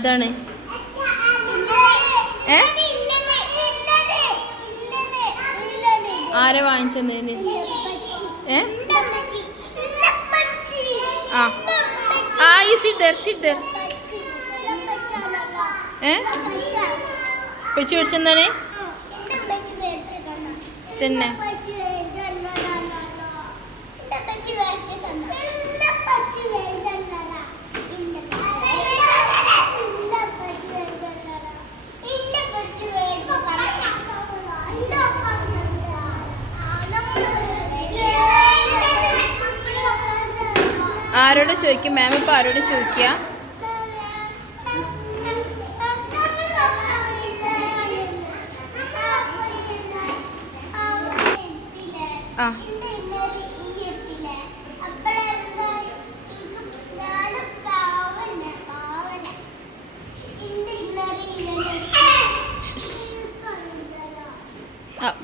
ഇതാണ്. ഏ? ആരെ വാങ്ങിച്ചെന്നതിന് ഏ? ആ. ആ ഈ സിദ്ധർ സിദ്ധർ ഏ? വെച്ച് മേടിച്ചെന്താണ് തന്നെ. ആരോട് ചോദിക്കും? മാം ഇപ്പം ആരോട് ചോദിക്കുക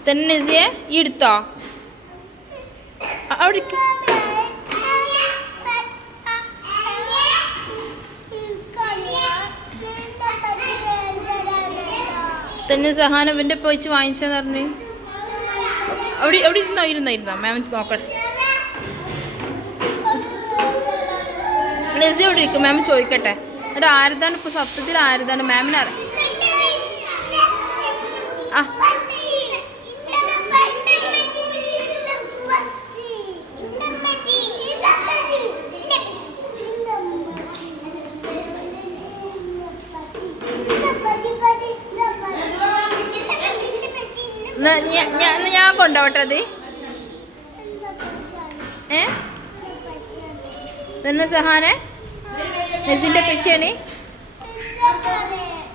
തന്നെ നസിയെ എടുത്തോ? അവിടെ തന്നെ സഹാനവന്റെ പോയിച്ച് വാങ്ങിച്ചെന്ന് പറഞ്ഞു. അവിടെ എവിടെ ഇരുന്നോ ഇരുന്നോ ഇരുന്നോ. മാം നോക്കട്ടെ. നസി ഇവിടെ ഇരിക്കും? മാം ചോദിക്കട്ടെ. എന്നിട്ട് ആരതാണ്? ഇപ്പോൾ സത്യത്തിൽ ആരതാണ്? മാമിനറിയാം ആ. ഞാൻ കൊണ്ടോട്ടത് അത്? ഏ? തന്നെ സഹാനെ? പെച്ചിയാണ്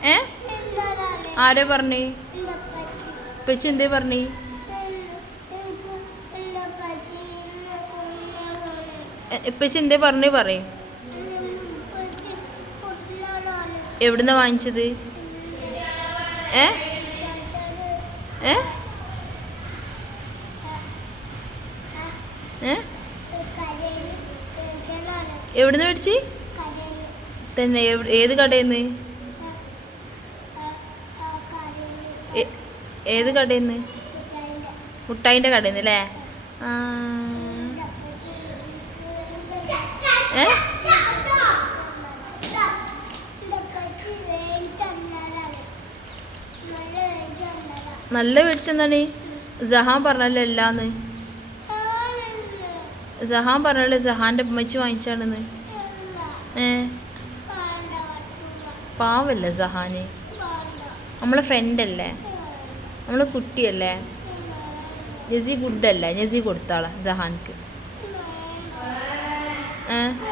ഏ? ആരെ പറഞ്ഞു? പിച്ച് എന്തേ പറഞ്ഞു? പെച്ചി എന്തേ പറഞ്ഞു പറയും. എവിടുന്ന വാങ്ങിച്ചത്? ഏ? എവിടുന്ന് മേടിച്ച്? തന്നെ ഏത് കടയിൽ നിന്ന് ഏത് മുട്ടായിന്റെ കടയിൽ നിന്ന് അല്ലേ. ഏ? നല്ല മേടിച്ചെന്താണ് ജഹാൻ പറഞ്ഞല്ലോ എല്ലാന്ന്? ജഹാൻ പറഞ്ഞല്ലോ സഹാന്റെ ഉമ്മച്ച് വാങ്ങിച്ചാണെന്ന്? ഏ? പാവല്ലേ സഹാന് നമ്മളെ ഫ്രണ്ടല്ലേ? നമ്മളെ കുട്ടിയല്ലേ? നസി ഗുഡല്ലേ? നസി കൊടുത്താളാ ജഹാൻക്ക്. ഏ?